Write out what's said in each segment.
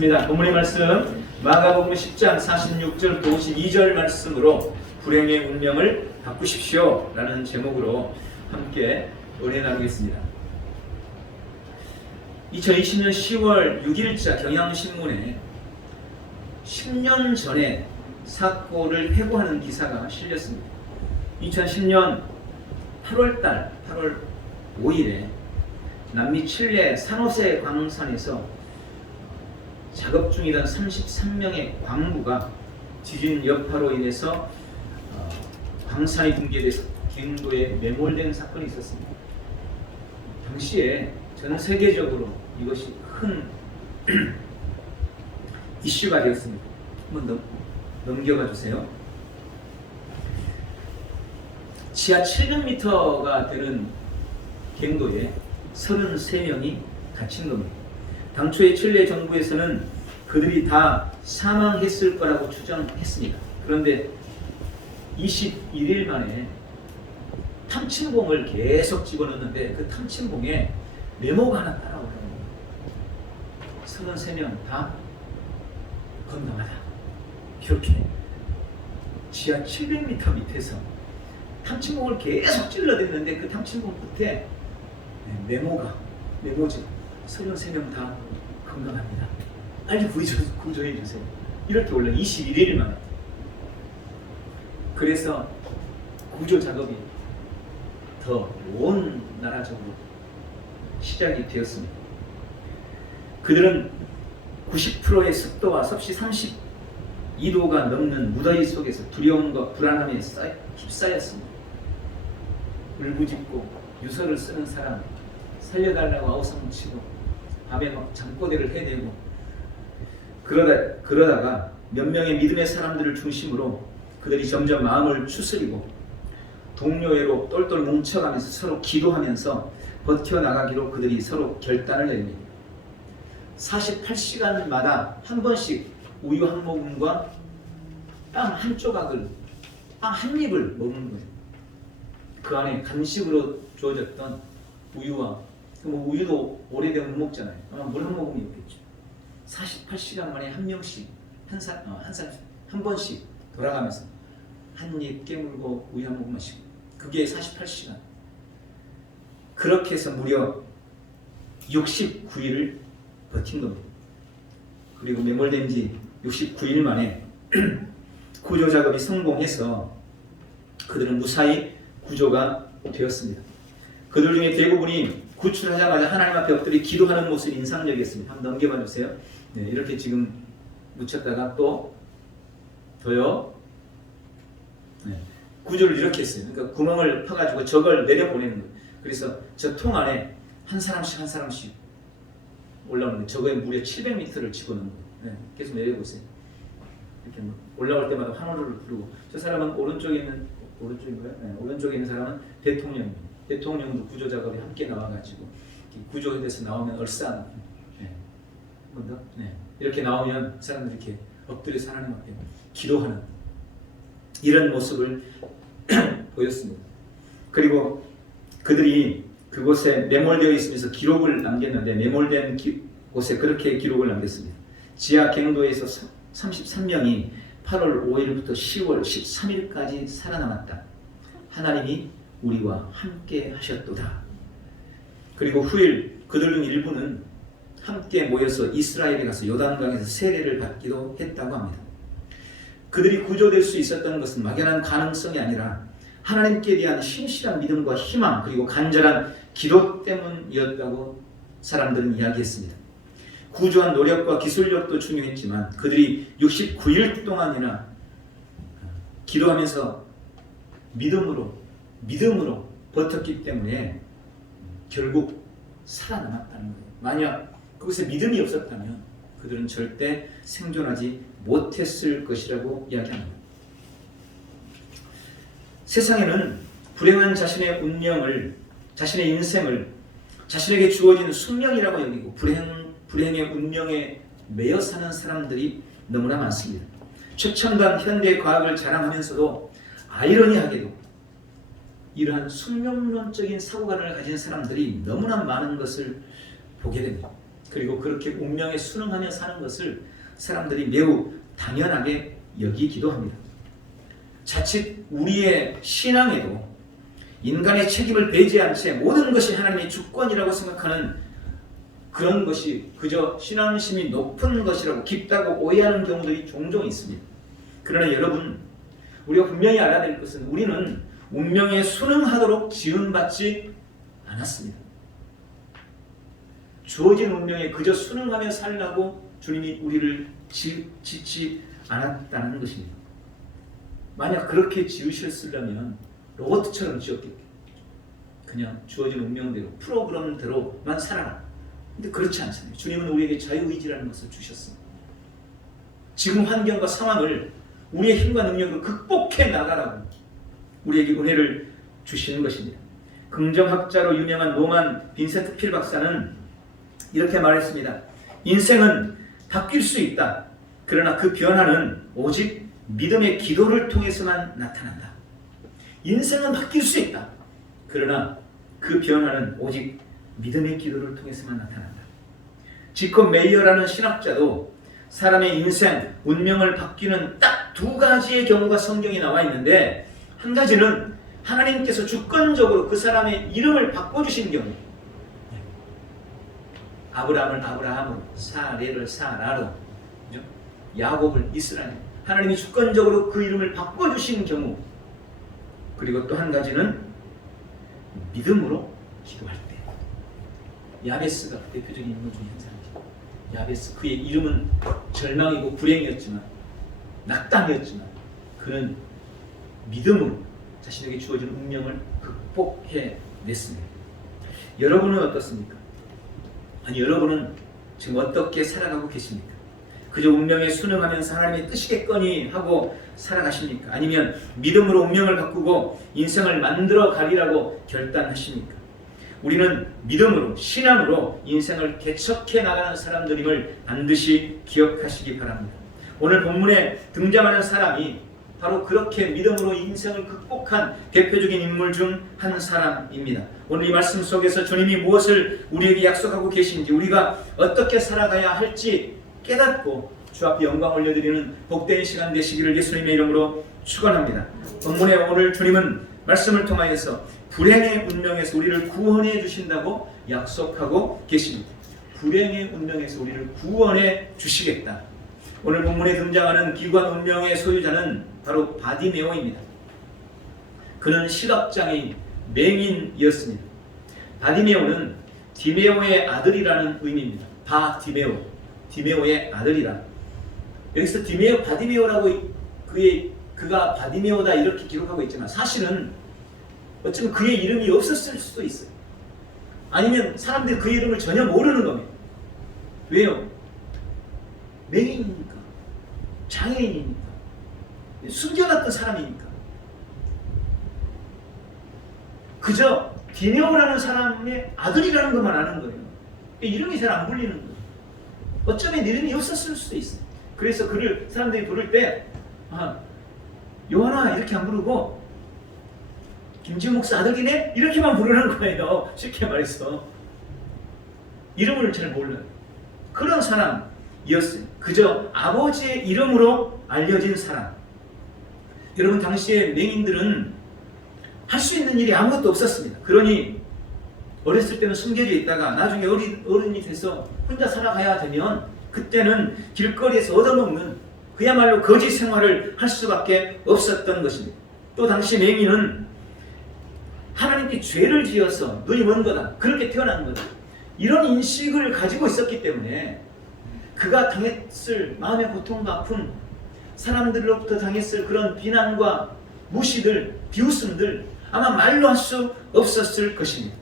본문의 말씀 마가복음 10장 46절부터 52절 말씀으로 불행의 운명을 바꾸십시오 라는 제목으로 함께 은혜 나누겠습니다. 2020년 10월 6일자 경향신문에 10년 전에 사고를 회고하는 기사가 실렸습니다. 2010년 8월 5일에 남미 칠레 산호세 광산에서 작업 중이던 33명의 광부가 지진 여파로 인해서 광산이 붕괴돼서 갱도에 매몰된 사건이 있었습니다. 당시에 전 세계적으로 이것이 큰 이슈가 되었습니다. 한번 넘겨가 주세요. 지하 700m가 되는 갱도에 33명이 갇힌 겁니다. 당초에 칠레 정부에서는 그들이 다 사망했을 거라고 추정했습니다. 그런데 21일 만에 탐침봉을 계속 집어넣는데 그 탐침봉에 메모가 하나 따라오더라고요. 33명 다 건강하다. 이렇게 지하 700m 밑에서 탐침봉을 계속 찔러댔는데 그 탐침봉 끝에 메모지 33명 다 건강합니다. 빨리 구조해 주세요. 이렇게 올라 21일 만에. 그래서 구조 작업이 더 온 나라적으로 시작이 되었습니다. 그들은 90%의 습도와 섭씨 32도가 넘는 무더위 속에서 두려움과 불안함에 휩싸였습니다. 울부짖고 유서를 쓰는 사람, 살려달라고 아우성치고 밤에 막 잠꼬대를 해대고 그러다가 몇 명의 믿음의 사람들을 중심으로 그들이 점점 마음을 추스리고 동료애로 똘똘 뭉쳐가면서 서로 기도하면서 버텨나가기로 그들이 서로 결단을 내립니다. 48시간마다 한 번씩 우유 한 모금과 빵 한 조각을, 빵 한 입을 먹는 거예요. 그 안에 간식으로 주어졌던 우유와 우유도 오래되면 못 먹잖아요. 아마 물 한 모금이었겠죠. 48시간 만에 한 명씩 한 번씩 돌아가면서 한 입 깨물고 우유 한 모금 마시고 그게 48시간. 그렇게 해서 무려 69일을 버틴 겁니다. 그리고 매몰된 지 69일 만에 구조 작업이 성공해서 그들은 무사히 구조가 되었습니다. 그들 중에 대부분이 구출하자마자 하나님 앞에 엎드려 기도하는 모습이 인상적이었습니다. 한번 넘겨봐 주세요. 네, 이렇게 지금 묻혔다가 또 더요. 네, 구조를 이렇게 했어요. 그러니까 구멍을 파가지고 저걸 내려보내는 거예요. 그래서 저 통 안에 한 사람씩 올라오는 거예요. 저거에 무려 700m를 집어넣는 거예요. 네, 계속 내려보세요. 이렇게 올라올 때마다 환호를 부르고 저 사람은 오른쪽에 있는 사람은 대통령입니다. 대통령도 구조 작업에 함께 나와가지고 구조에서 나오면 얼싸 이렇게 나오면 사람들이 이렇게 엎드려서 하나님 앞에 기도하는 이런 모습을 보였습니다. 그리고 그들이 그곳에 매몰되어 있으면서 기록을 남겼는데 매몰된 곳에 그렇게 기록을 남겼습니다. 지하 갱도에서 33명이 8월 5일부터 10월 13일까지 살아남았다. 하나님이 우리와 함께 하셨도다. 그리고 후일 그들 중 일부는 함께 모여서 이스라엘에 가서 요단강에서 세례를 받기도 했다고 합니다. 그들이 구조될 수 있었던 것은 막연한 가능성이 아니라 하나님께 대한 신실한 믿음과 희망 그리고 간절한 기도 때문이었다고 사람들은 이야기했습니다. 구조한 노력과 기술력도 중요했지만 그들이 69일 동안이나 기도하면서 믿음으로 버텼기 때문에 결국 살아남았다는 거예요. 만약 그것에 믿음이 없었다면 그들은 절대 생존하지 못했을 것이라고 이야기합니다. 세상에는 불행한 자신의 운명을, 자신의 인생을 자신에게 주어진 숙명이라고 여기고 불행의 운명에 매여 사는 사람들이 너무나 많습니다. 최첨단 현대 과학을 자랑하면서도 아이러니하게도 이러한 숙명론적인 사고관을 가진 사람들이 너무나 많은 것을 보게 됩니다. 그리고 그렇게 운명에 순응하며 사는 것을 사람들이 매우 당연하게 여기기도 합니다. 자칫 우리의 신앙에도 인간의 책임을 배제한 채 모든 것이 하나님의 주권이라고 생각하는 그런 것이 그저 신앙심이 높은 것이라고 깊다고 오해하는 경우들이 종종 있습니다. 그러나 여러분, 우리가 분명히 알아야 될 것은 우리는 운명에 순응하도록 지음받지 않았습니다. 주어진 운명에 그저 순응하며 살라고 주님이 우리를 짓지 않았다는 것입니다. 만약 그렇게 지으셨으려면 로봇처럼 지었겠죠. 그냥 주어진 운명대로 프로그램대로만 살아라. 근데 그렇지 않습니다. 주님은 우리에게 자유의지라는 것을 주셨습니다. 지금 환경과 상황을 우리의 힘과 능력으로 극복해 나가라고 우리에게 은혜를 주시는 것입니다. 긍정학자로 유명한 노만 빈센트 필 박사는 이렇게 말했습니다. 인생은 바뀔 수 있다. 그러나 그 변화는 오직 믿음의 기도를 통해서만 나타난다. 인생은 바뀔 수 있다. 그러나 그 변화는 오직 믿음의 기도를 통해서만 나타난다. 지컵 메이어라는 신학자도 사람의 인생, 운명을 바뀌는 딱 두 가지의 경우가 성경에 나와 있는데, 한 가지는 하나님께서 주권적으로 그 사람의 이름을 바꿔주신 경우, 아브라함을 아브라함으로, 사레를 사라로, 야곱을 이스라엘, 하나님이 주권적으로 그 이름을 바꿔주신 경우, 그리고 또 한 가지는 믿음으로 기도할 때. 야베스가 대표적인 인물 중에 한 사람이죠. 야베스, 그의 이름은 절망이고 불행이었지만, 낙담이었지만 그는 믿음으로 자신에게 주어진 운명을 극복해냈습니다. 여러분은 어떻습니까? 아니, 여러분은 지금 어떻게 살아가고 계십니까? 그저 운명에 순응하면서 하나님의 뜻이겠거니 하고 살아가십니까? 아니면 믿음으로 운명을 바꾸고 인생을 만들어 가리라고 결단하십니까? 우리는 믿음으로, 신앙으로 인생을 개척해 나가는 사람들임을 반드시 기억하시기 바랍니다. 오늘 본문에 등장하는 사람이 바로 그렇게 믿음으로 인생을 극복한 대표적인 인물 중 한 사람입니다. 오늘 이 말씀 속에서 주님이 무엇을 우리에게 약속하고 계신지, 우리가 어떻게 살아가야 할지 깨닫고 주 앞에 영광 올려드리는 복된 시간 되시기를 예수님의 이름으로 축원합니다. 본문에 오늘 주님은 말씀을 통하여서 불행의 운명에서 우리를 구원해 주신다고 약속하고 계십니다. 불행의 운명에서 우리를 구원해 주시겠다. 오늘 본문에 등장하는 기관 운명의 소유자는 바로 바디메오입니다. 그는 시각장애인, 맹인이었습니다. 바디메오는 디메오의 아들이라는 의미입니다. 바디메오, 디메오의 아들이라. 여기서 디메오, 바디메오라고 그가 바디메오다 이렇게 기록하고 있지만 사실은 어쩌면 그의 이름이 없었을 수도 있어요. 아니면 사람들이 그의 이름을 전혀 모르는 겁니다. 왜요? 맹인이니까, 장애인이니까, 숨겨놨던 사람이니까. 그저 디메오라는 사람의 아들이라는 것만 아는 거예요. 이름이 잘 안 불리는 거예요. 어쩌면 이름이 없었을 수도 있어요. 그래서 그를 사람들이 부를 때 요한아 이렇게 안 부르고 김지훈 목사 아들이네? 이렇게만 부르는 거예요. 쉽게 말해서. 이름을 잘 몰라요. 그런 사람이었어요. 그저 아버지의 이름으로 알려진 사람. 여러분, 당시에 맹인들은 할 수 있는 일이 아무것도 없었습니다. 그러니 어렸을 때는 숨겨져 있다가 나중에 어른이 돼서 혼자 살아가야 되면 그때는 길거리에서 얻어먹는 그야말로 거지 생활을 할 수밖에 없었던 것입니다. 또 당시 맹인은 하나님께 죄를 지어서 너희 먼 거다, 그렇게 태어난 거다, 이런 인식을 가지고 있었기 때문에 그가 당했을 마음의 고통과 아픔, 사람들로부터 당했을 그런 비난과 무시들, 비웃음들 아마 말로 할 수 없었을 것입니다.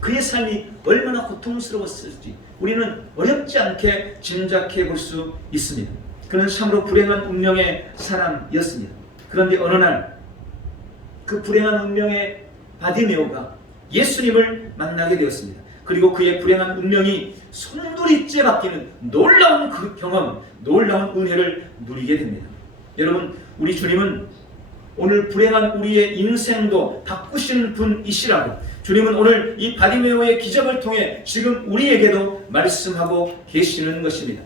그의 삶이 얼마나 고통스러웠을지 우리는 어렵지 않게 짐작해 볼 수 있습니다. 그는 참으로 불행한 운명의 사람이었습니다. 그런데 어느 날 그 불행한 운명의 바디메오가 예수님을 만나게 되었습니다. 그리고 그의 불행한 운명이 송두리째 바뀌는 놀라운 그 경험, 놀라운 은혜를 누리게 됩니다. 여러분, 우리 주님은 오늘 불행한 우리의 인생도 바꾸시는 분이시라고 주님은 오늘 이 바디메오의 기적을 통해 지금 우리에게도 말씀하고 계시는 것입니다.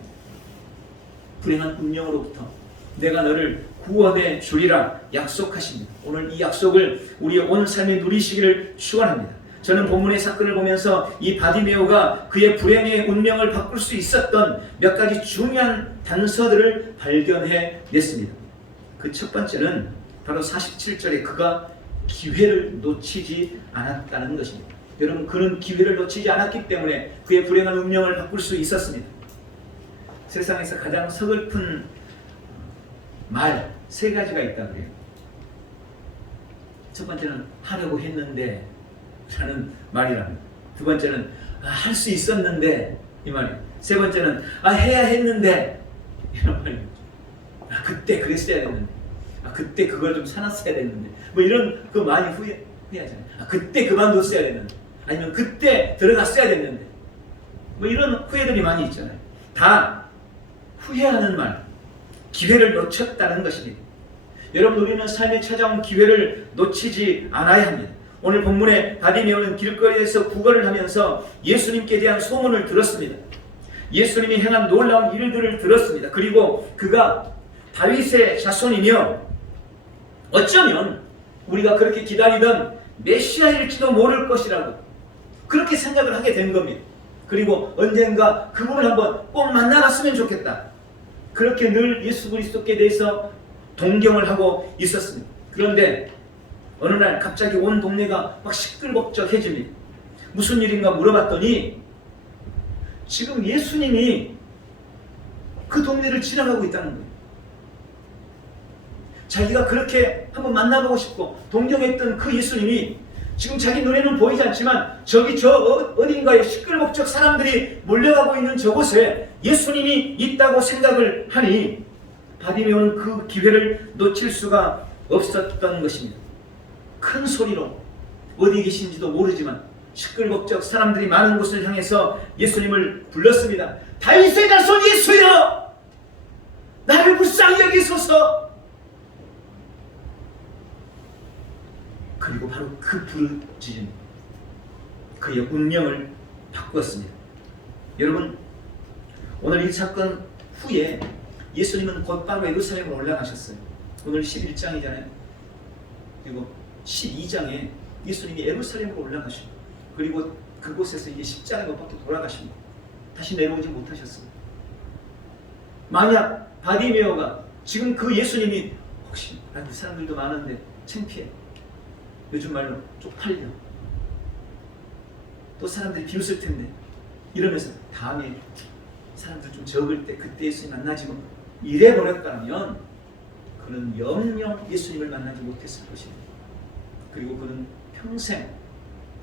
불행한 운명으로부터 내가 너를 구원해 주리라 약속하십니다. 오늘 이 약속을 우리의 온 삶에 누리시기를 축원합니다. 저는 본문의 사건을 보면서 이 바디메오가 그의 불행의 운명을 바꿀 수 있었던 몇 가지 중요한 단서들을 발견해 냈습니다. 그 첫 번째는 바로 47절에 그가 기회를 놓치지 않았다는 것입니다. 여러분, 그는 기회를 놓치지 않았기 때문에 그의 불행한 운명을 바꿀 수 있었습니다. 세상에서 가장 서글픈 말 세 가지가 있다고 그래요. 첫 번째는 하려고 했는데 라는 말이랍니다. 두 번째는 할 수 있었는데 이 말이에요. 세 번째는 해야 했는데 이런 말입니다. 그때 그랬어야 됐는데, 그때 그걸 좀 사놨어야 됐는데, 뭐 이런 그 많이 후회하잖아요. 그때 그만뒀어야 됐는데, 아니면 그때 들어갔어야 됐는데, 뭐 이런 후회들이 많이 있잖아요. 다 후회하는 말, 기회를 놓쳤다는 것입니다. 여러분, 우리는 삶에 찾아온 기회를 놓치지 않아야 합니다. 오늘 본문에 바디메오는 길거리에서 구걸을 하면서 예수님께 대한 소문을 들었습니다. 예수님이 행한 놀라운 일들을 들었습니다. 그리고 그가 다윗의 자손이며 어쩌면 우리가 그렇게 기다리던 메시아일지도 모를 것이라고 그렇게 생각을 하게 된 겁니다. 그리고 언젠가 그분을 한번 꼭 만나봤으면 좋겠다. 그렇게 늘 예수 그리스도께 대해서 동경을 하고 있었습니다. 그런데 어느 날 갑자기 온 동네가 막 시끌벅적해집니다. 무슨 일인가 물어봤더니 지금 예수님이 그 동네를 지나가고 있다는 거예요. 자기가 그렇게 한번 만나보고 싶고 동경했던 그 예수님이 지금 자기 눈에는 보이지 않지만 저기 저 어딘가에 시끌벅적 사람들이 몰려가고 있는 저곳에 예수님이 있다고 생각을 하니 바디메오는 그 기회를 놓칠 수가 없었던 것입니다. 큰 소리로 어디 계신지도 모르지만 시끌벅적 사람들이 많은 곳을 향해서 예수님을 불렀습니다. 다윗의 자손 예수여, 나를 불쌍히 여기소서. 그리고 바로 그 부르짖음, 그의 운명을 바꾸었습니다. 여러분, 오늘 이 사건 후에 예수님은 곧바로 예루살렘으로 올라가셨어요. 오늘 11장이잖아요. 그리고 12장에 예수님이 예루살렘으로 올라가시고, 그리고 그곳에서 이제 십자가에 못 박혀 돌아가시고 다시 내려오지 못하셨습니다. 만약 바디메오가 지금 그 예수님이 혹시 이 사람들도 많은데 창피해, 요즘 말로 쪽팔려, 또 사람들이 비웃을 텐데 이러면서 다음에 사람들 좀 적을 때 그때 예수님 만나지 뭐 이래버렸다면 그는 영영 예수님을 만나지 못했을 것입니다. 그리고 그는 평생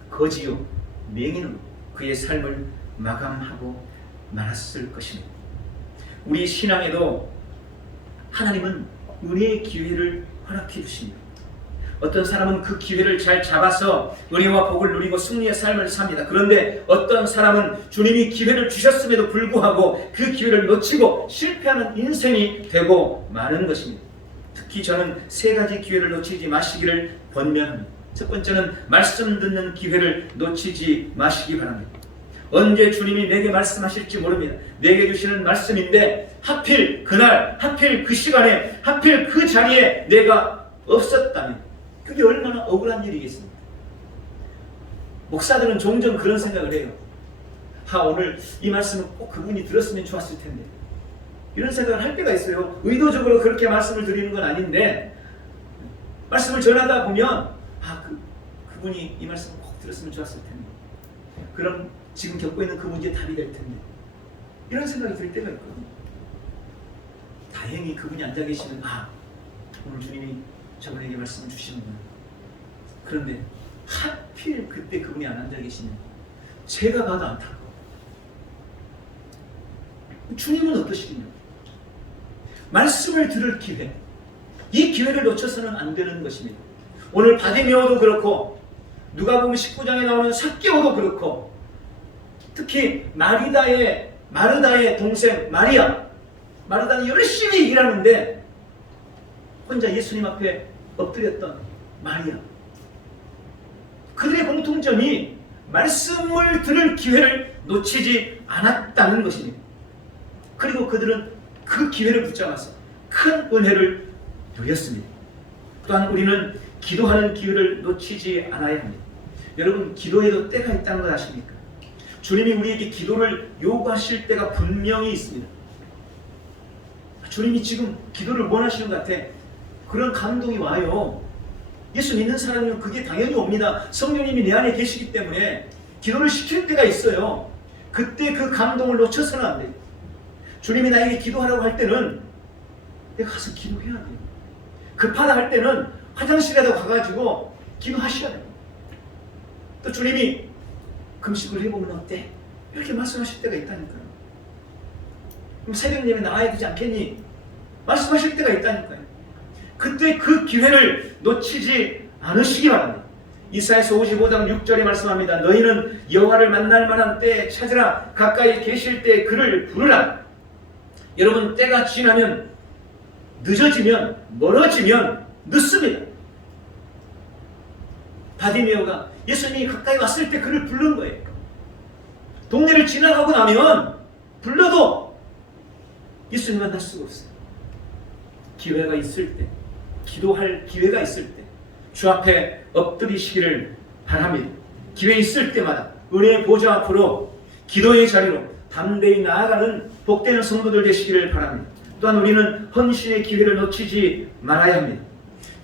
거지요 맹인으로 그의 삶을 마감하고 말았을 것입니다. 우리 신앙에도 하나님은 은혜의 기회를 허락해 주십니다. 어떤 사람은 그 기회를 잘 잡아서 은혜와 복을 누리고 승리의 삶을 삽니다. 그런데 어떤 사람은 주님이 기회를 주셨음에도 불구하고 그 기회를 놓치고 실패하는 인생이 되고 마는 것입니다. 특히 저는 세 가지 기회를 놓치지 마시기를 권면합니다. 첫 번째는 말씀 듣는 기회를 놓치지 마시기 바랍니다. 언제 주님이 내게 말씀하실지 모릅니다. 내게 주시는 말씀인데 하필 그날, 하필 그 시간에, 하필 그 자리에 내가 없었다면 그게 얼마나 억울한 일이겠습니까? 목사들은 종종 그런 생각을 해요. 오늘 이 말씀을 꼭 그분이 들었으면 좋았을 텐데, 이런 생각을 할 때가 있어요. 의도적으로 그렇게 말씀을 드리는 건 아닌데 말씀을 전하다 보면 그분이 이 말씀을 꼭 들었으면 좋았을 텐데, 그럼 지금 겪고 있는 그 문제에 답이 될 텐데, 이런 생각이 들 때가 있거든요. 다행히 그분이 앉아 계시면 오늘 주님이 저분에게 말씀을 주시는구나. 그런데 하필 그때 그분이 안 앉아 계시면 제가 봐도 안타까워. 주님은 어떠시겠냐? 말씀을 들을 기회, 이 기회를 놓쳐서는 안 되는 것입니다. 오늘 바디메오도 그렇고 누가복음 19장에 나오는 삭개오도 그렇고, 특히 마르다의 동생 마르다는 열심히 일하는데 혼자 예수님 앞에 엎드렸던 마리아, 그들의 공통점이 말씀을 들을 기회를 놓치지 않았다는 것입니다. 그리고 그들은 그 기회를 붙잡아서 큰 은혜를 누렸습니다. 또한 우리는 기도하는 기회를 놓치지 않아야 합니다. 여러분, 기도에도 때가 있다는 걸 아십니까? 주님이 우리에게 기도를 요구하실 때가 분명히 있습니다. 주님이 지금 기도를 원하시는 것 같아. 그런 감동이 와요. 예수 믿는 사람이면 그게 당연히 옵니다. 성령님이 내 안에 계시기 때문에 기도를 시킬 때가 있어요. 그때 그 감동을 놓쳐서는 안 돼요. 주님이 나에게 기도하라고 할 때는 내가 가서 기도해야 돼요. 급하다 할 때는 화장실에도 가가지고 기도하셔야 돼요. 또 주님이 금식을 해보면 어때? 이렇게 말씀하실 때가 있다니까요. 그럼 새벽 예배 나와야 되지 않겠니? 말씀하실 때가 있다니까요. 그때 그 기회를 놓치지 않으시기 바랍니다. 이사야서 55장 6절에 말씀합니다. 너희는 여호와를 만날 만한 때에 찾으라. 가까이 계실 때 그를 부르라. 여러분, 때가 지나면, 늦어지면, 멀어지면 늦습니다. 바디메오가 예수님이 가까이 왔을 때 그를 부른 거예요. 동네를 지나가고 나면 불러도 예수님 만날 수가 없어요. 기회가 있을 때, 기도할 기회가 있을 때 주 앞에 엎드리시기를 바랍니다. 기회 있을 때마다 은혜의 보좌 앞으로 기도의 자리로 담대히 나아가는 복되는 성도들 되시기를 바랍니다. 또한 우리는 헌신의 기회를 놓치지 말아야 합니다.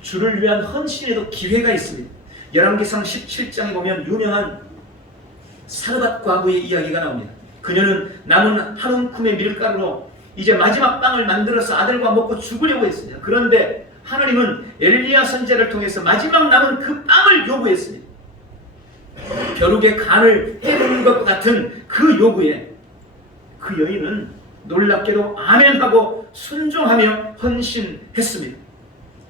주를 위한 헌신에도 기회가 있습니다. 열왕기상 17장에 보면 유명한 사르밧 과부의 이야기가 나옵니다. 그녀는 남은 한 움큼의 밀가루로 이제 마지막 빵을 만들어서 아들과 먹고 죽으려고 했습니다. 그런데 하나님은 엘리야 선지자를 통해서 마지막 남은 그 빵을 요구했습니다. 벼룩의 간을 때리는 것 같은 그 요구에 그 여인은 놀랍게도 아멘하고 순종하며 헌신했습니다.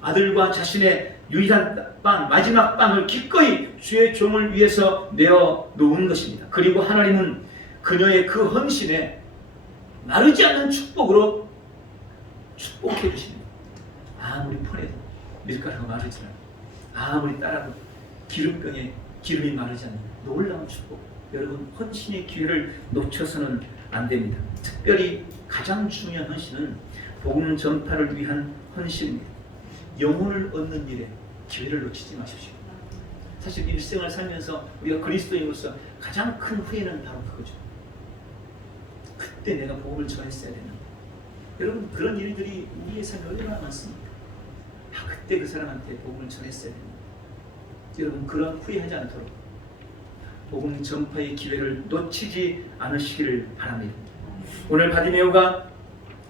아들과 자신의 유일한 빵, 마지막 빵을 기꺼이 주의 종을 위해서 내어 놓은 것입니다. 그리고 하나님은 그녀의 그 헌신에 마르지 않는 축복으로 축복해 주십니다. 아무리 퍼내도 밀가루가 마르지 않아. 아무리 따라도 기름병에 기름이 마르지 않는 놀라운 축복. 여러분, 헌신의 기회를 놓쳐서는 안 됩니다. 특별히 가장 중요한 헌신은 복음 전파를 위한 헌신입니다. 영혼을 얻는 일에 기회를 놓치지 마십시오. 사실 일생을 살면서 우리가 그리스도인으로서 가장 큰 후회는 바로 그거죠. 그때 내가 복음을 전했어야 되는데. 여러분, 그런 일들이 우리의 삶에 얼마나 많습니까? 그때 그 사람한테 복음을 전했어야 됩니다. 여러분, 그런 후회하지 않도록 복음 전파의 기회를 놓치지 않으시기를 바랍니다. 오늘 바디메오가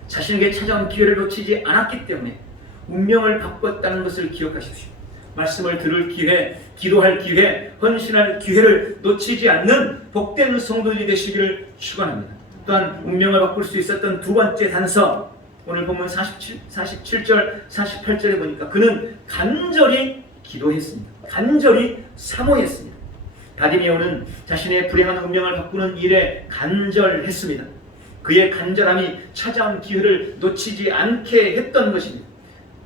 자신에게 찾아온 기회를 놓치지 않았기 때문에 운명을 바꿨다는 것을 기억하십시오. 말씀을 들을 기회, 기도할 기회, 헌신할 기회를 놓치지 않는 복된 성도들이 되시기를 축원합니다. 또한 운명을 바꿀 수 있었던 두 번째 단서, 오늘 본문 47절, 48절에 보니까 그는 간절히 기도했습니다. 간절히 사모했습니다. 바디메오는 자신의 불행한 운명을 바꾸는 일에 간절했습니다. 그의 간절함이 찾아온 기회를 놓치지 않게 했던 것입니다.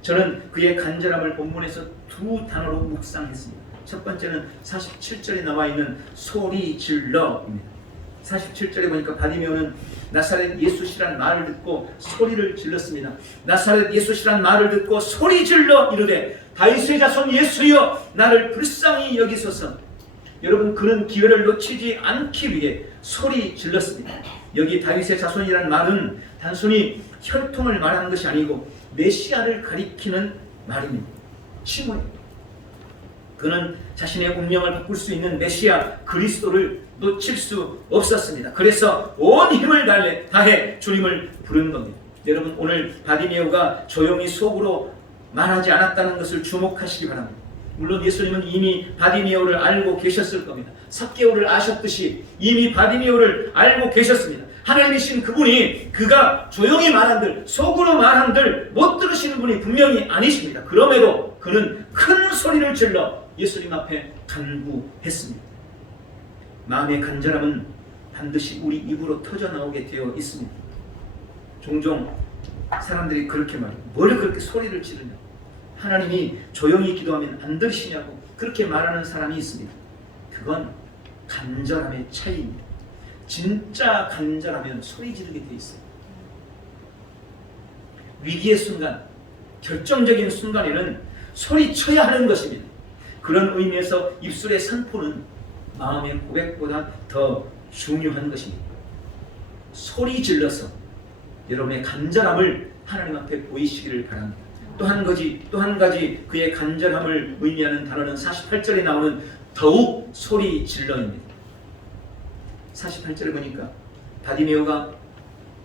저는 그의 간절함을 본문에서 두 단어로 묵상했습니다. 첫 번째는 47절에 나와 있는 소리 질러입니다. 47절에 보니까 바디메오는 나사렛 예수시란 말을 듣고 소리를 질렀습니다. 나사렛 예수시란 말을 듣고 소리 질러 이르되 다윗의 자손 예수여 나를 불쌍히 여기소서. 여러분, 그는 기회를 놓치지 않기 위해 소리 질렀습니다. 여기 다윗의 자손이란 말은 단순히 혈통을 말하는 것이 아니고 메시아를 가리키는 말입니다. 칭호입니다. 그는 자신의 운명을 바꿀 수 있는 메시아 그리스도를 놓칠 수 없었습니다. 그래서 온 힘을 다해 주님을 부른 겁니다. 여러분, 오늘 바디메오가 조용히 속으로 말하지 않았다는 것을 주목하시기 바랍니다. 물론 예수님은 이미 바디메오를 알고 계셨을 겁니다. 삭개오를 아셨듯이 이미 바디메오를 알고 계셨습니다. 하나님이신 그분이 그가 조용히 말한들, 속으로 말한들 못 들으시는 분이 분명히 아니십니다. 그럼에도 그는 큰 소리를 질러 예수님 앞에 간구했습니다. 마음의 간절함은 반드시 우리 입으로 터져나오게 되어 있습니다. 종종 사람들이 그렇게 말해요. 뭘 그렇게 소리를 지르냐? 하나님이 조용히 기도하면 안 들으시냐고 그렇게 말하는 사람이 있습니다. 그건 간절함의 차이입니다. 진짜 간절하면 소리 지르게 돼 있어요. 위기의 순간, 결정적인 순간에는 소리쳐야 하는 것입니다. 그런 의미에서 입술의 선포는 마음의 고백보다 더 중요한 것입니다. 소리 질러서 여러분의 간절함을 하나님 앞에 보이시기를 바랍니다. 또 한 가지 그의 간절함을 의미하는 단어는 48절에 나오는 더욱 소리 질러입니다. 48절에 보니까 바디메오가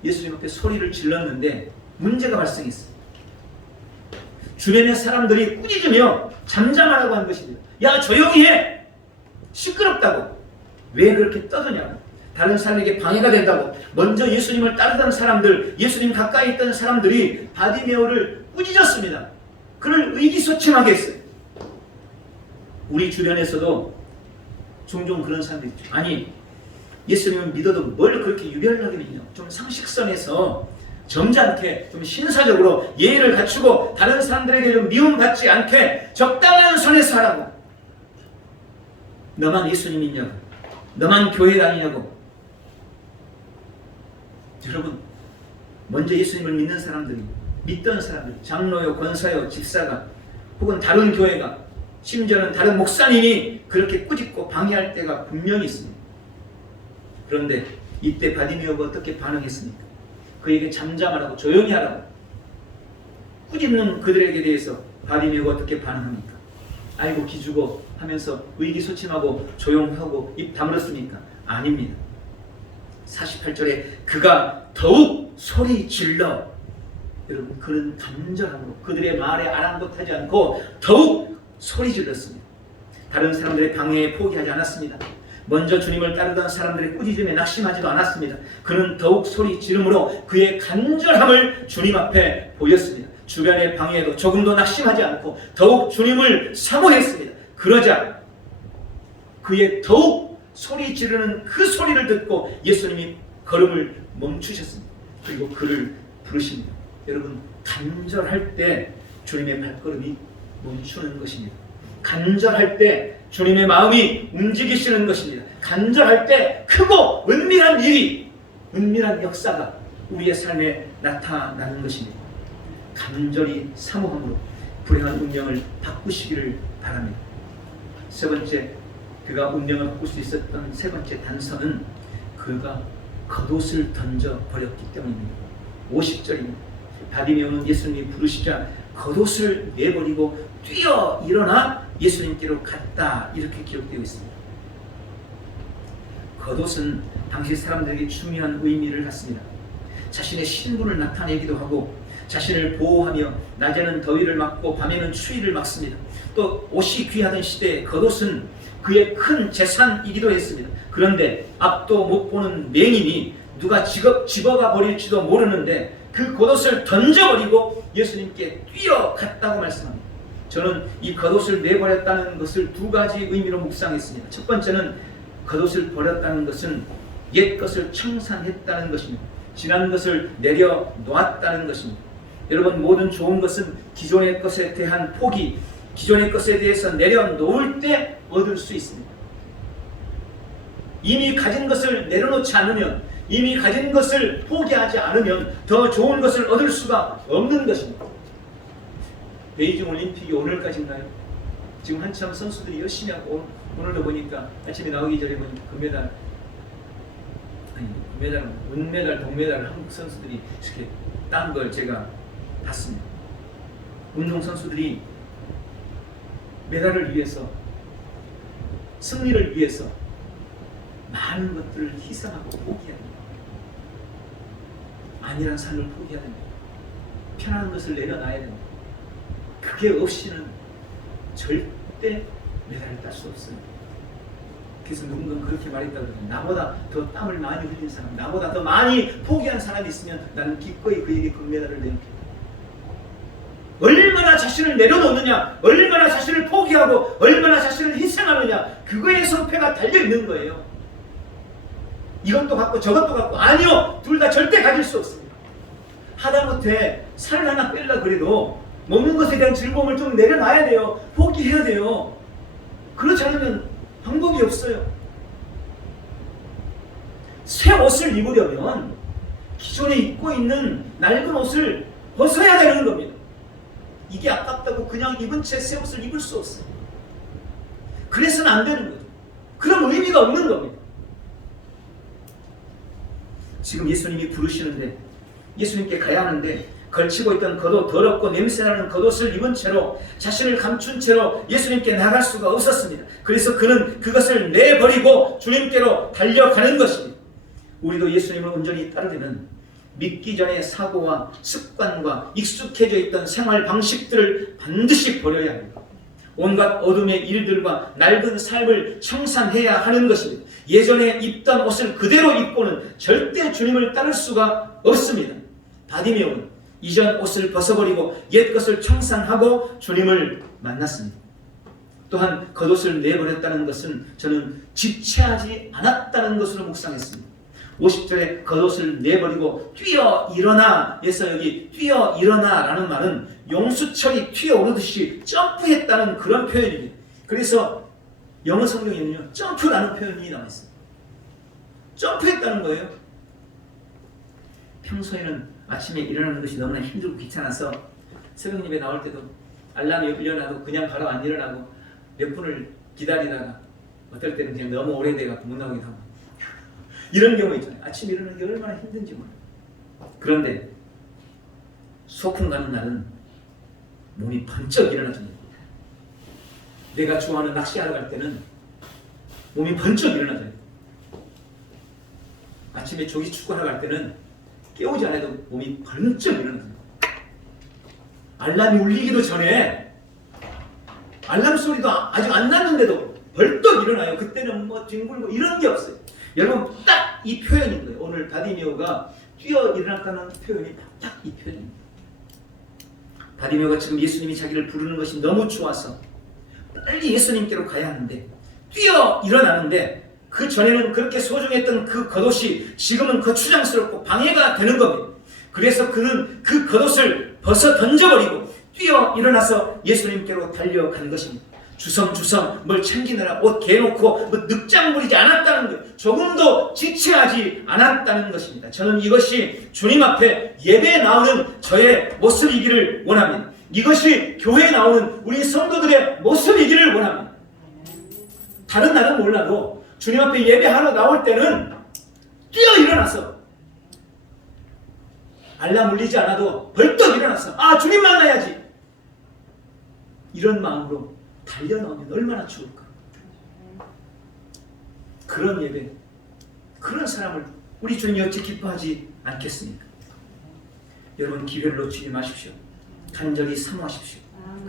예수님 앞에 소리를 질렀는데 문제가 발생했어요. 주변의 사람들이 꾸짖으며 잠잠하라고 한 것입니다. 야, 조용히 해! 시끄럽다고. 왜 그렇게 떠드냐고. 다른 사람에게 방해가 된다고. 먼저 예수님을 따르던 사람들, 예수님 가까이 있던 사람들이 바디메오를 꾸짖었습니다. 그를 의기소침하게 했어요. 우리 주변에서도 종종 그런 사람들이 있죠. 아니, 예수님을 믿어도 뭘 그렇게 유별나게 믿냐. 좀 상식선에서 점잖게 좀 신사적으로 예의를 갖추고 다른 사람들에게 좀 미움받지 않게 적당한 선에서 하라고. 너만 예수님 믿냐고. 너만 교회 다니냐고. 여러분, 먼저 예수님을 믿는 사람들이, 믿던 사람들, 장로요, 권사요, 집사가, 혹은 다른 교회가, 심지어는 다른 목사님이 그렇게 꾸짖고 방해할 때가 분명히 있습니다. 그런데 이때 바디메오가 어떻게 반응했습니까? 그에게 잠잠하라고, 조용히 하라고 꾸짖는 그들에게 대해서 바디메오가 어떻게 반응합니까? 아이고 기죽어 하면서 의기소침하고 조용하고 입 다물었습니까? 아닙니다. 48절에 그가 더욱 소리 질러, 여러분, 그는 간절함으로 그들의 말에 아랑곳하지 않고 더욱 소리 질렀습니다. 다른 사람들의 방해에 포기하지 않았습니다. 먼저 주님을 따르던 사람들의 꾸짖음에 낙심하지도 않았습니다. 그는 더욱 소리 지름으로 그의 간절함을 주님 앞에 보였습니다. 주변의 방해에도 조금도 낙심하지 않고 더욱 주님을 사모했습니다. 그러자 그의 더욱 소리 지르는 그 소리를 듣고 예수님이 걸음을 멈추셨습니다. 그리고 그를 부르십니다. 여러분, 간절할 때 주님의 발걸음이 멈추는 것입니다. 간절할 때 주님의 마음이 움직이시는 것입니다. 간절할 때 크고 은밀한 일이, 은밀한 역사가 우리의 삶에 나타나는 것입니다. 간절히 사모함으로 불행한 운명을 바꾸시기를 바랍니다. 세 번째, 그가 운명을 바꿀 수 있었던 세 번째 단서는 그가 겉옷을 던져 버렸기 때문입니다. 50절입니다. 바디메오는 예수님이 부르시자 겉옷을 내버리고 뛰어 일어나 예수님께로 갔다, 이렇게 기록되어 있습니다. 겉옷은 당시 사람들에게 중요한 의미를 갖습니다. 자신의 신분을 나타내기도 하고 자신을 보호하며 낮에는 더위를 막고 밤에는 추위를 막습니다. 또 옷이 귀하던 시대에 겉옷은 그의 큰 재산이기도 했습니다. 그런데 앞도 못 보는 맹인이 누가 집어가 버릴지도 모르는데 그 겉옷을 던져버리고 예수님께 뛰어갔다고 말씀합니다. 저는 이 겉옷을 내버렸다는 것을 두 가지 의미로 묵상했습니다. 첫 번째는 겉옷을 버렸다는 것은 옛 것을 청산했다는 것입니다. 지난 것을 내려놓았다는 것입니다. 여러분, 모든 좋은 것은 기존의 것에 대한 포기, 기존의 것에 대해서 내려놓을 때 얻을 수 있습니다. 이미 가진 것을 내려놓지 않으면, 이미 가진 것을 포기하지 않으면 더 좋은 것을 얻을 수가 없는 것입니다. 베이징 올림픽이 오늘까지인가요? 지금 한참 선수들이 열심히 하고, 오늘도 보니까 아침에 나오기 전에 보니까 금메달, 은메달, 동메달 한국 선수들이 이렇게 딴 걸 제가 봤습니다. 운동 선수들이 메달을 위해서, 승리를 위해서 많은 것들을 희생하고 포기해야 됩니다. 안일한 삶을 포기해야 됩니다. 편안한 것을 내려놔야 됩니다. 그게 없이는 절대 메달을 딸 수 없습니다. 그래서 누군가는 그렇게 말했다고 해요. 나보다 더 땀을 많이 흘린 사람, 나보다 더 많이 포기한 사람이 있으면 나는 기꺼이 그에게 금메달을 내놓겠다. 얼마나 자신을 내려놓느냐, 얼마나 자신을 포기하고 얼마나 자신을 희생하느냐, 그거에 성패가 달려있는 거예요. 이것도 갖고 저것도 갖고, 아니요, 둘 다 절대 가질 수 없습니다. 하다못해 살을 하나 빼려고 그래도 먹는 것에 대한 즐거움을 좀 내려놔야 돼요. 포기해야 돼요. 그렇지 않으면 방법이 없어요. 새 옷을 입으려면 기존에 입고 있는 낡은 옷을 벗어야 되는 겁니다. 이게 아깝다고 그냥 입은 채 새 옷을 입을 수 없어요. 그래서는 안 되는 거죠. 그럼 의미가 없는 겁니다. 지금 예수님이 부르시는데, 예수님께 가야 하는데 걸치고 있던 겉옷, 더럽고 냄새나는 겉옷을 입은 채로 자신을 감춘 채로 예수님께 나갈 수가 없었습니다. 그래서 그는 그것을 내버리고 주님께로 달려가는 것입니다. 우리도 예수님을 온전히 따르려면 믿기 전에 사고와 습관과 익숙해져 있던 생활 방식들을 반드시 버려야 합니다. 온갖 어둠의 일들과 낡은 삶을 청산해야 하는 것입니다. 예전에 입던 옷을 그대로 입고는 절대 주님을 따를 수가 없습니다. 바디메오는 이전 옷을 벗어버리고 옛 것을 청산하고 주님을 만났습니다. 또한 겉옷을 내버렸다는 것은 저는 지체하지 않았다는 것으로 묵상했습니다. 50절에 겉옷을 내버리고 뛰어 일어나 에서 여기 뛰어 일어나 라는 말은 용수철이 튀어오르듯이 점프했다는 그런 표현입니다. 그래서 영어 성경에는요 점프라는 표현이 나와있어요. 점프했다는 거예요. 평소에는 아침에 일어나는 것이 너무나 힘들고 귀찮아서 새벽 예배 나올 때도 알람이 울려놔도 그냥 바로 안 일어나고 몇 분을 기다리다가 어떨 때는 그냥 너무 오래돼서 못 나오기도 하고 이런 경우 있잖아요. 아침에 일어나는 게 얼마나 힘든지 몰라요. 그런데 소풍 가는 날은 몸이 번쩍 일어나집니다. 내가 좋아하는 낚시하러 갈 때는 몸이 번쩍 일어나져요. 아침에 조기 축구하러 갈 때는 깨우지 않아도 몸이 번쩍 일어나져요. 알람이 울리기도 전에 알람 소리도 아직 안 났는데도 벌떡 일어나요. 그때는 뭐 뒹굴고 이런 게 없어요. 여러분 딱 이 표현인 거예요. 오늘 바디메오가 뛰어 일어났다는 표현이 딱 이 표현입니다. 바디메오가 지금 예수님이 자기를 부르는 것이 너무 좋아서 빨리 예수님께로 가야 하는데 뛰어 일어나는데 그 전에는 그렇게 소중했던 그 겉옷이 지금은 거추장스럽고 방해가 되는 겁니다. 그래서 그는 그 겉옷을 벗어 던져버리고 뛰어 일어나서 예수님께로 달려간 것입니다. 주섬주섬 뭘 챙기느라 옷 개놓고 뭐 늑장 부리지 않았다는 것, 조금도 지체하지 않았다는 것입니다. 저는 이것이 주님 앞에 예배에 나오는 저의 모습이기를 원합니다. 이것이 교회에 나오는 우리 성도들의 모습이기를 원합니다. 다른 날은 몰라도 주님 앞에 예배하러 나올 때는 뛰어 일어나서 알람 울리지 않아도 벌떡 일어나서 주님 만나야지 이런 마음으로 달려나오면 얼마나 좋을까. 그런 예배, 그런 사람을 우리 주님이 어찌 기뻐하지 않겠습니까? 여러분 기회를 놓치지 마십시오. 간절히 사모하십시오.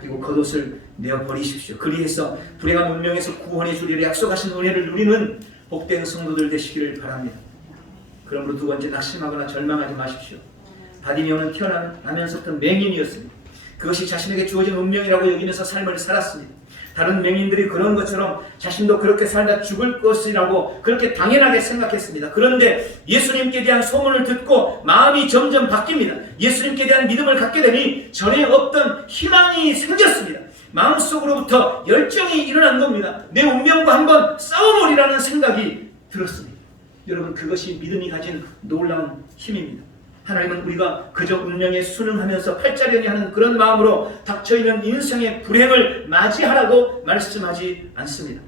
그리고 겉옷을 내어버리십시오. 그리해서 불행한 운명에서 구원해 주리라 약속하신 은혜를 누리는 복된 성도들 되시기를 바랍니다. 그러므로 두 번째, 낙심하거나 절망하지 마십시오. 바디메오는 태어나면서부터 맹인이었습니다. 그것이 자신에게 주어진 운명이라고 여기면서 삶을 살았습니다. 다른 맹인들이 그런 것처럼 자신도 그렇게 살다 죽을 것이라고 그렇게 당연하게 생각했습니다. 그런데 예수님께 대한 소문을 듣고 마음이 점점 바뀝니다. 예수님께 대한 믿음을 갖게 되니 전에 없던 희망이 생겼습니다. 마음속으로부터 열정이 일어난 겁니다. 내 운명과 한번 싸워보리라는 생각이 들었습니다. 여러분 그것이 믿음이 가진 놀라운 힘입니다. 하나님은 우리가 그저 운명에 순응하면서 팔자려니 하는 그런 마음으로 닥쳐있는 인생의 불행을 맞이하라고 말씀하지 않습니다.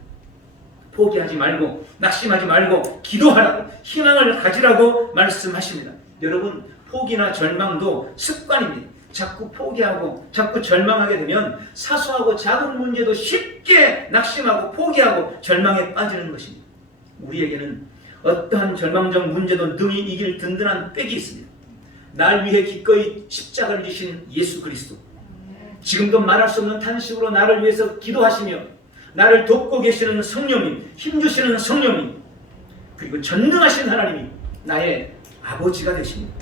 포기하지 말고 낙심하지 말고 기도하라고 희망을 가지라고 말씀하십니다. 여러분 포기나 절망도 습관입니다. 자꾸 포기하고 자꾸 절망하게 되면 사소하고 작은 문제도 쉽게 낙심하고 포기하고 절망에 빠지는 것입니다. 우리에게는 어떠한 절망적 문제도 능히 이길 든든한 백이 있습니다. 날 위해 기꺼이 십자가를 지신 예수 그리스도, 지금도 말할 수 없는 탄식으로 나를 위해서 기도하시며 나를 돕고 계시는 성령님, 힘주시는 성령님, 그리고 전능하신 하나님이 나의 아버지가 되십니다.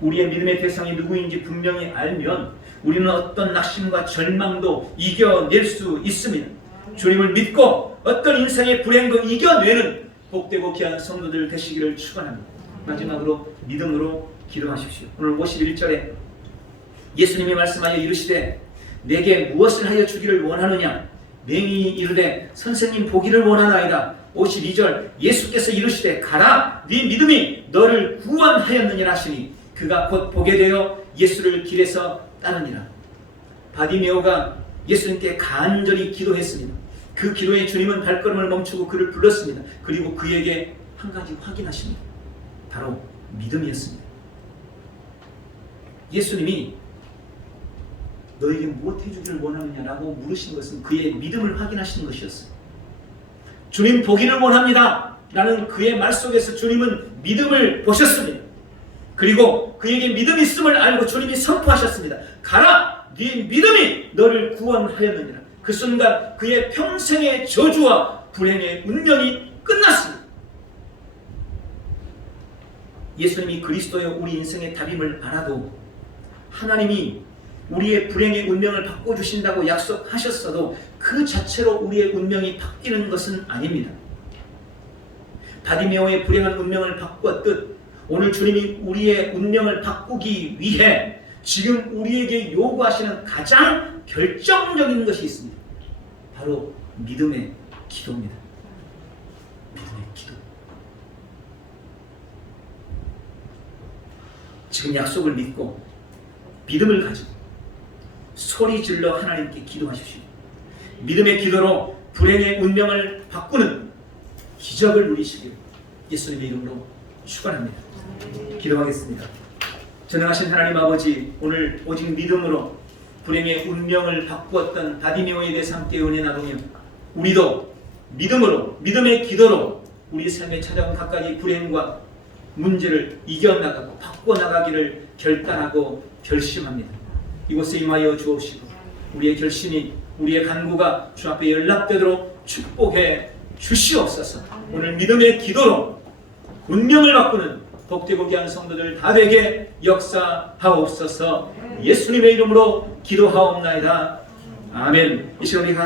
우리의 믿음의 대상이 누구인지 분명히 알면 우리는 어떤 낙심과 절망도 이겨낼 수 있습니다. 주님을 믿고 어떤 인생의 불행도 이겨내는 복되고 귀한 성도들 되시기를 축원합니다. 마지막으로 믿음으로 기도하십시오. 오늘 51절에 예수님이 말씀하여 이르시되 내게 무엇을 하여 주기를 원하느냐 맹인이 이르되 선생님 보기를 원하나이다. 52절 예수께서 이르시되 가라 네 믿음이 너를 구원하였느니라 하시니 그가 곧 보게 되어 예수를 길에서 따르니라. 바디메오가 예수님께 간절히 기도했습니다. 그 기도에 주님은 발걸음을 멈추고 그를 불렀습니다. 그리고 그에게 한 가지 확인하십니다. 바로 믿음이었습니다. 예수님이 너에게 무엇 해주기를 원하느냐라고 물으신 것은 그의 믿음을 확인하시는 것이었어요. 주님 보기를 원합니다 라는 그의 말 속에서 주님은 믿음을 보셨습니다. 그리고 그에게 믿음이 있음을 알고 주님이 선포하셨습니다. 가라 네 믿음이 너를 구원하였느니라. 그 순간 그의 평생의 저주와 불행의 운명이 끝났습니다. 예수님이 그리스도의 우리 인생의 답임을 알아도 하나님이 우리의 불행의 운명을 바꿔주신다고 약속하셨어도 그 자체로 우리의 운명이 바뀌는 것은 아닙니다. 바디메오의 불행한 운명을 바꾸었듯 오늘 주님이 우리의 운명을 바꾸기 위해 지금 우리에게 요구하시는 가장 결정적인 것이 있습니다. 바로 믿음의 기도입니다. 믿음의 기도. 지금 약속을 믿고 믿음을 가지고 소리 질러 하나님께 기도하십시오. 믿음의 기도로 불행의 운명을 바꾸는 기적을 누리시길 예수님의 이름으로 축원합니다. 기도하겠습니다. 전능하신 하나님 아버지, 오늘 오직 믿음으로 불행의 운명을 바꾸었던 바디메오에 대해서 함께 은혜 나누며 우리도 믿음으로, 믿음의 기도로 우리 삶에 찾아온 각가지 불행과 문제를 이겨나가고 바꿔나가기를 결단하고 결심합니다. 이곳에 임하여 주옵시고 우리의 결심이, 우리의 간구가 주 앞에 연락되도록 축복해 주시옵소서. 오늘 믿음의 기도로 운명을 바꾸는 복되고 귀한 성도들 다 되게 역사하옵소서. 예수님의 이름으로 기도하옵나이다. 아멘. 이 시간 우리